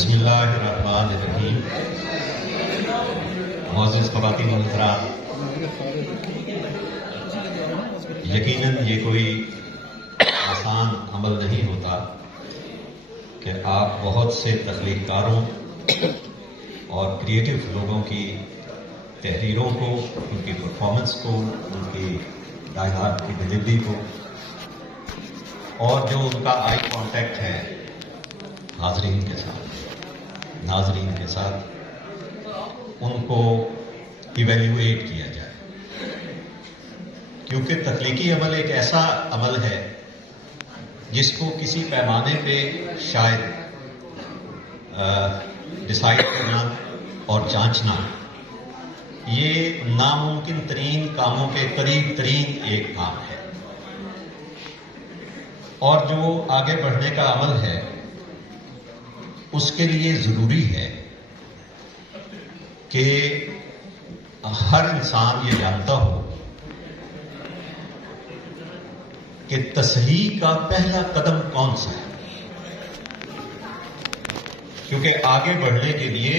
بسم اللہ الرحمن الرحیم۔ معزز خواتین و حضرات، یقیناً یہ کوئی آسان عمل نہیں ہوتا کہ آپ بہت سے تخلیق کاروں اور کریٹو لوگوں کی تحریروں کو، ان کی پرفارمنس کو، ان کی ڈائلاگ کی ڈلیوری کو، اور جو ان کا آئی کانٹیکٹ ہے حاضرین کے ساتھ، ناظرین کے ساتھ، ان کو ایویلیویٹ کیا جائے، کیونکہ تخلیقی عمل ایک ایسا عمل ہے جس کو کسی پیمانے پہ شاید ڈیسائیڈ کرنا اور جانچنا یہ ناممکن ترین کاموں کے قریب ترین ایک کام ہے، اور جو آگے بڑھنے کا عمل ہے اس کے لیے ضروری ہے کہ ہر انسان یہ جانتا ہو کہ تصحیح کا پہلا قدم کون سا ہے، کیونکہ آگے بڑھنے کے لیے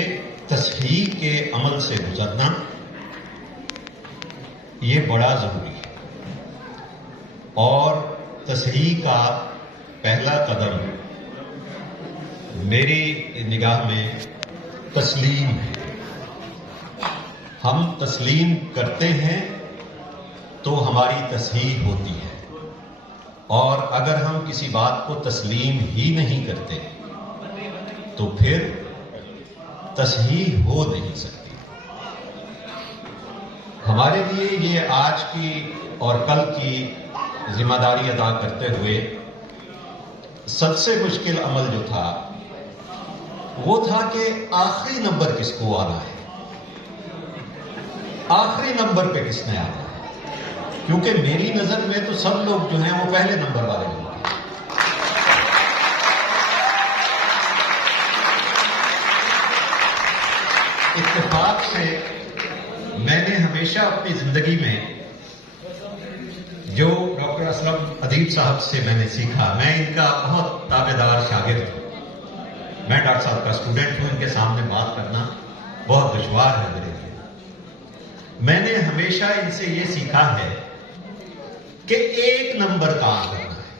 تصحیح کے عمل سے گزرنا یہ بڑا ضروری ہے، اور تصحیح کا پہلا قدم میری نگاہ میں تسلیم ہے۔ ہم تسلیم کرتے ہیں تو ہماری تصحیح ہوتی ہے، اور اگر ہم کسی بات کو تسلیم ہی نہیں کرتے تو پھر تصحیح ہو نہیں سکتی۔ ہمارے لیے یہ آج کی اور کل کی ذمہ داری ادا کرتے ہوئے سب سے مشکل عمل جو تھا وہ تھا کہ آخری نمبر کس کو آنا ہے، آخری نمبر پہ کس نے آنا ہے، کیونکہ میری نظر میں تو سب لوگ جو ہیں وہ پہلے نمبر والے لوگ ہیں۔ اتفاق سے میں نے ہمیشہ اپنی زندگی میں جو ڈاکٹر اسلم ادیب صاحب سے میں نے سیکھا، میں ان کا بہت تابعدار شاگرد ہوں، میں ڈاکٹر صاحب کا اسٹوڈنٹ ہوں، ان کے سامنے بات کرنا بہت دشوار ہے میرے لیے۔ میں نے ہمیشہ ان سے یہ سیکھا ہے کہ ایک نمبر کام کرنا ہے۔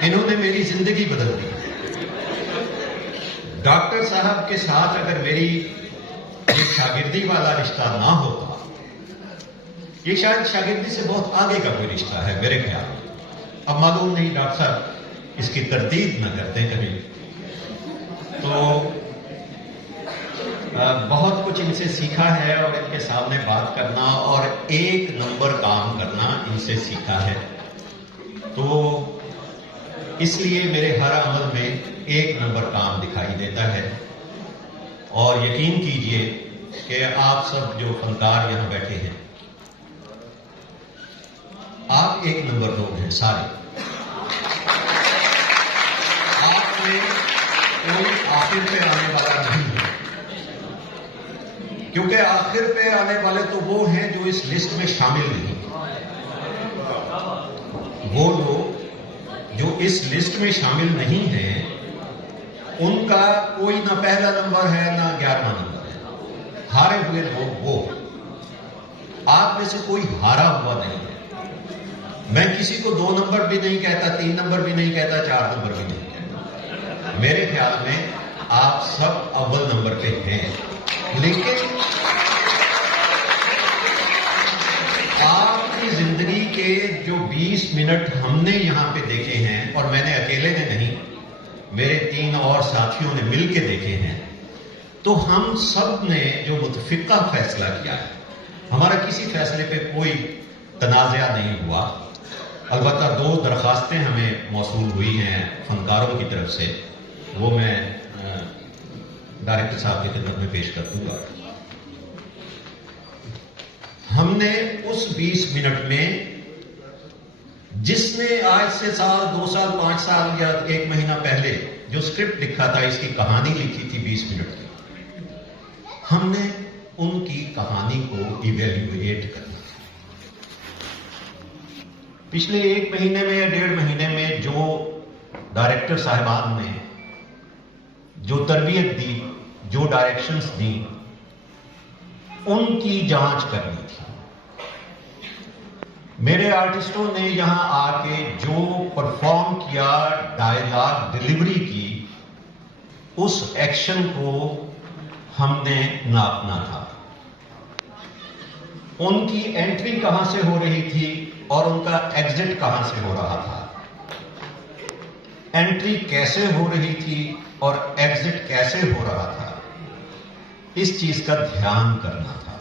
انہوں نے میری زندگی بدل دی۔ ڈاکٹر صاحب کے ساتھ اگر میری ایک شاگردی والا رشتہ نہ ہوتا، یہ شاید شاگردی سے بہت آگے کا کوئی رشتہ ہے میرے خیال میں۔ اب معلوم نہیں ڈاکٹر صاحب اس کی تردید نہ کرتے ہیں کبھی، تو بہت کچھ ان سے سیکھا ہے، اور ان کے سامنے بات کرنا اور ایک نمبر کام کرنا ان سے سیکھا ہے، تو اس لیے میرے ہر عمل میں ایک نمبر کام دکھائی دیتا ہے۔ اور یقین کیجئے کہ آپ سب جو فنکار یہاں بیٹھے ہیں، آپ ایک نمبر لوگ ہیں سارے۔ آپ میں کوئی آخر پہ آنے والا نہیں ہے، کیونکہ آخر پہ آنے والے تو وہ ہیں جو اس لسٹ میں شامل نہیں۔ وہ لوگ جو اس لسٹ میں شامل نہیں ہیں، ان کا کوئی نہ پہلا نمبر ہے نہ 11واں نمبر ہے۔ ہارے ہوئے لوگ وہ ہیں۔ آپ میں سے کوئی ہارا ہوا نہیں ہے۔ میں کسی کو 2 نمبر بھی نہیں کہتا، 3 نمبر بھی نہیں کہتا، 4 نمبر بھی نہیں کہتا۔ میرے خیال میں آپ سب اول نمبر پہ ہیں، لیکن آپ کی زندگی کے جو 20 منٹ ہم نے یہاں پہ دیکھے ہیں، اور میں نے اکیلے نے نہیں، میرے 3 اور ساتھیوں نے مل کے دیکھے ہیں، تو ہم سب نے جو متفقہ فیصلہ کیا ہے، ہمارا کسی فیصلے پہ کوئی تنازعہ نہیں ہوا۔ البتہ 2 درخواستیں ہمیں موصول ہوئی ہیں فنکاروں کی طرف سے، وہ میں ڈائریکٹر صاحب کی خدمت میں پیش کر دوں گا۔ ہم نے اس 20 منٹ میں، جس نے آج سے سال 2 سال 5 سال یا 1 مہینہ پہلے جو اسکرپٹ لکھا تھا، اس کی کہانی لکھی تھی 20 منٹ کی، ہم نے ان کی کہانی کو ایویلیویٹ کرنا۔ پچھلے 1 مہینے میں یا 1.5 مہینے میں جو ڈائریکٹر صاحبان نے جو تربیت دی، جو ڈائریکشنز دی، ان کی جانچ کرنی تھی۔ میرے آرٹسٹوں نے یہاں آ کے جو پرفارم کیا، ڈائلاگ ڈیلیوری کی، اس ایکشن کو ہم نے ناپنا تھا۔ ان کی انٹری کہاں سے ہو رہی تھی اور ان کا ایگزٹ کہاں سے ہو رہا تھا، انٹری کیسے ہو رہی تھی اور ایگزٹ کیسے ہو رہا تھا، اس چیز کا دھیان کرنا تھا۔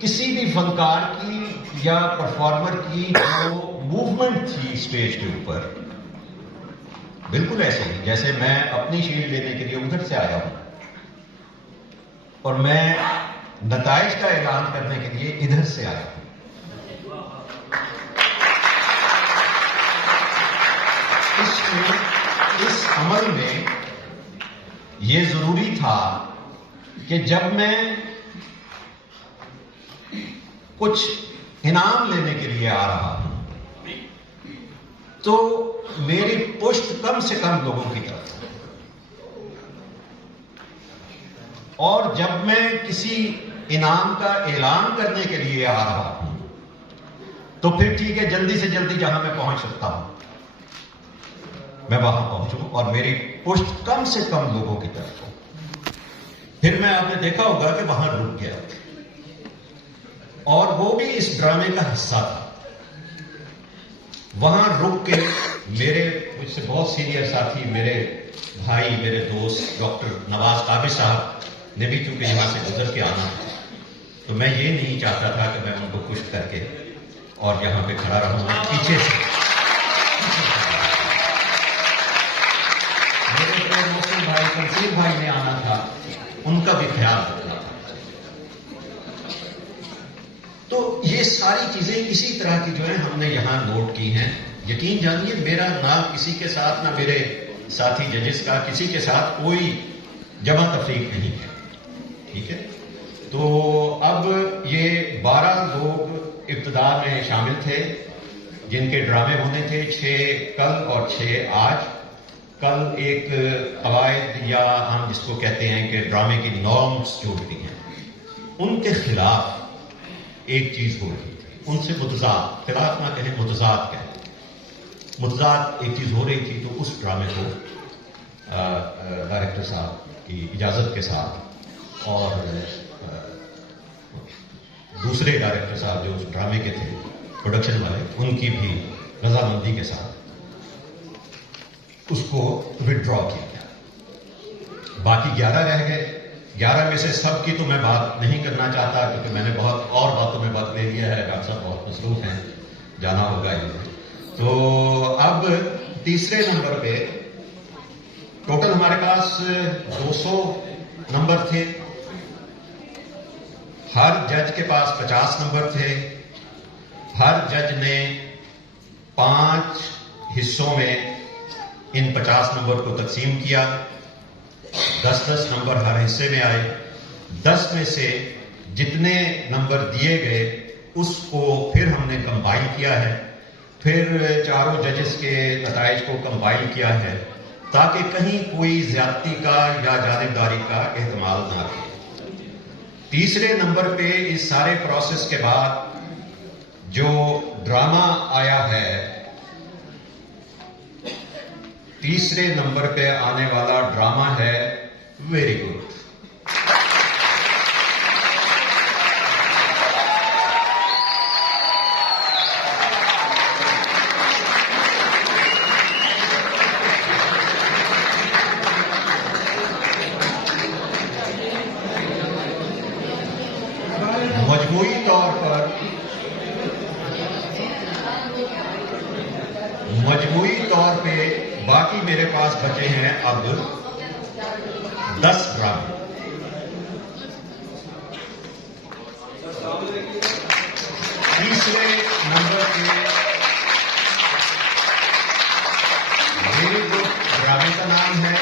کسی بھی فنکار کی یا پرفارمر کی جو موومنٹ تھی اسٹیج کے اوپر، بالکل ایسے ہی جیسے میں اپنی شیلڈ لینے کے لیے ادھر سے آیا ہوں اور میں نتائج کا اعلان کرنے کے لیے ادھر سے آیا ہوں۔ اس عمل میں یہ ضروری تھا کہ جب میں کچھ انعام لینے کے لیے آ رہا ہوں تو میری پشت کم سے کم لوگوں کی طرف، اور جب میں کسی انعام کا اعلان کرنے کے لیے آ رہا ہوں تو پھر ٹھیک ہے، جلدی سے جلدی جہاں میں پہنچ سکتا ہوں میں وہاں پہنچوں اور میری پشت کم سے کم لوگوں کی طرف ہو۔ پھر میں آپ نے دیکھا ہوگا کہ وہاں رک گیا، اور وہ بھی اس ڈرامے کا حصہ تھا۔ وہاں رک کے میرے مجھ سے بہت سینئر ساتھی، میرے بھائی، میرے دوست ڈاکٹر نواز قابض صاحب نے بھی چونکہ یہاں سے گزر کے آنا تھا، تو میں یہ نہیں چاہتا تھا کہ میں ان کو خوش کر کے اور یہاں پہ کھڑا رہوں پیچھے سے۔ میرے مسلم بھائی تنصیر بھائی نے آنا تھا، ان کا بھی خیال رکھنا تھا۔ تو یہ ساری چیزیں اسی طرح کی جو ہے ہم نے یہاں نوٹ کی ہیں۔ یقین جانیے میرا نہ کسی کے ساتھ، نہ میرے ساتھی ججز کا کسی کے ساتھ کوئی جمع تفریق نہیں ہے، ٹھیک ہے۔ تو اب یہ 12 لوگ ابتدا میں شامل تھے جن کے ڈرامے ہونے تھے، 6 کل اور 6 آج۔ کل ایک قواعد یا ہم جس کو کہتے ہیں کہ ڈرامے کی نارمز جو ہوتی ہیں ان کے خلاف ایک چیز ہو رہی تھی، ان سے متضاد، خلاف نہ کہیں متضاد کہیں، متضاد ایک چیز ہو رہی تھی۔ تو اس ڈرامے کو ڈائریکٹر صاحب کی اجازت کے ساتھ اور دوسرے ڈائریکٹر صاحب جو اس ڈرامے کے تھے پروڈکشن والے، ان کی بھی رضامندی کے ساتھ اس کو وڈرا کیا گیا۔ باقی 11 رہ گئے۔ 11 میں سے سب کی تو میں بات نہیں کرنا چاہتا کیونکہ میں نے بہت اور باتوں میں وقت لے لیا ہے، ڈاکٹر صاحب بہت مصروف ہیں، جانا ہوگا ہی۔ تو اب تیسرے نمبر پہ ٹوٹل ہمارے پاس 200 نمبر تھے، ہر جج کے پاس 50 نمبر تھے۔ ہر جج نے 5 حصوں میں ان 50 نمبر کو تقسیم کیا، 10-10 نمبر ہر حصے میں آئے۔ 10 میں سے جتنے نمبر دیے گئے اس کو پھر ہم نے کمپائل کیا ہے، پھر چاروں ججز کے نتائج کو کمپائل کیا ہے تاکہ کہیں کوئی زیادتی کا یا جانبداری کا احتمال نہ رہے۔ تیسرے نمبر پہ اس سارے پروسیس کے بعد جو ڈرامہ آیا ہے، تیسرے نمبر پہ آنے والا ڈرامہ ہے ویری گڈ۔ مجموعی طور پہ باقی میرے پاس بچے ہیں اب 10 ڈرامے۔ تیسرے نمبر پہ ویری گڈ ڈرامے کا نام ہے،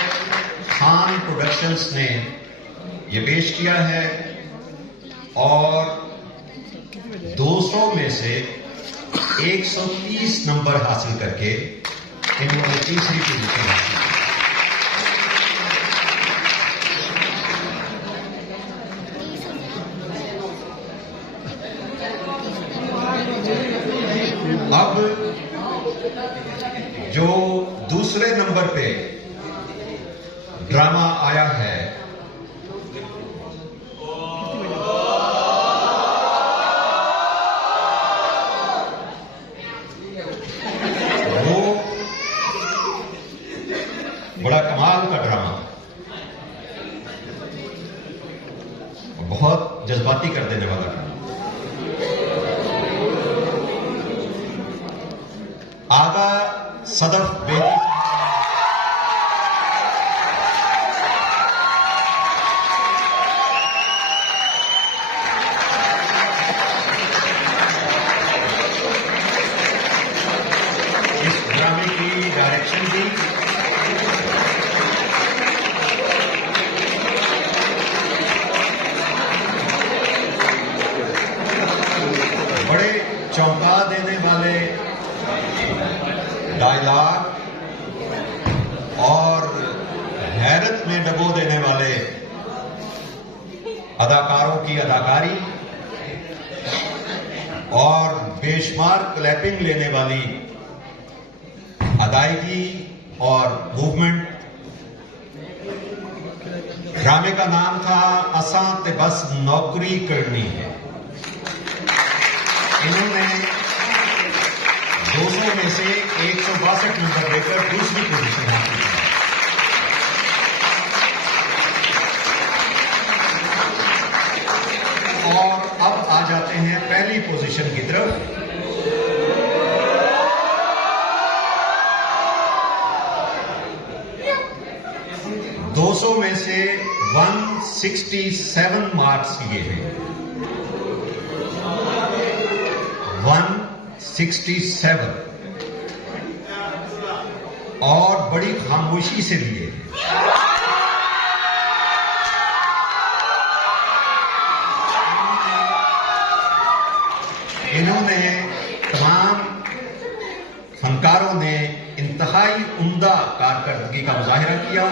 خان پروڈکشنز نے یہ پیش کیا ہے، اور 200 میں سے 130 نمبر حاصل کر کے انہوں نے تیسری پوزیشن حاصل کی۔ اب جو دوسرے نمبر پہ ڈرامہ آیا ہے وہ بڑا کمال کا ڈرامہ، بہت جذباتی کر دینے والا ڈرامہ۔ آغا صدف بیدی اس ڈرامے کی ڈائریکشن دی، بڑے چونکا دینے والے ڈائلاگ اور حیرت میں ڈبو دینے والے اداکاروں کی اداکاری اور بے شمار کلیپنگ لینے والی ادائیگی اور موومنٹ۔ ڈرامے کا نام تھا اساں تے بس نوکری کرنی ہے۔ انہوں نے 200 میں سے 162 نمبر لے کر دوسری پوزیشن حاصل کی۔ اور اب آ جاتے ہیں پہلی پوزیشن کی طرف۔ 200 میں سے 167 مارکس کیے ہیں، 167، اور بڑی خاموشی سے لیے۔ انہوں نے تمام فنکاروں نے انتہائی عمدہ کارکردگی کا مظاہرہ کیا۔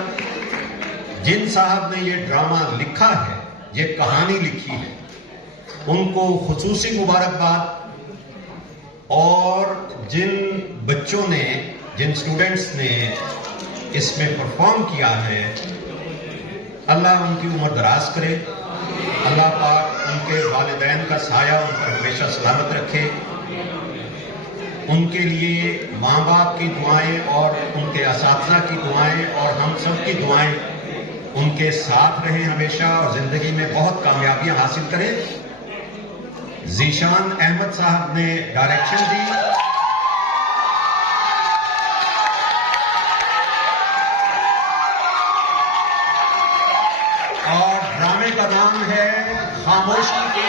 جن صاحب نے یہ ڈرامہ لکھا ہے، یہ کہانی لکھی ہے، ان کو خصوصی مبارکباد، اور جن بچوں نے، جن اسٹوڈنٹس نے اس میں پرفارم کیا ہے، اللہ ان کی عمر دراز کرے، اللہ پاک ان کے والدین کا سایہ ان پر ہمیشہ سلامت رکھے، ان کے لیے ماں باپ کی دعائیں اور ان کے اساتذہ کی دعائیں اور ہم سب کی دعائیں ان کے ساتھ رہیں ہمیشہ، اور زندگی میں بہت کامیابیاں حاصل کریں۔ ذیشان احمد صاحب نے ڈائریکشن دی، اور ڈرامے کا نام ہے خاموشی کے۔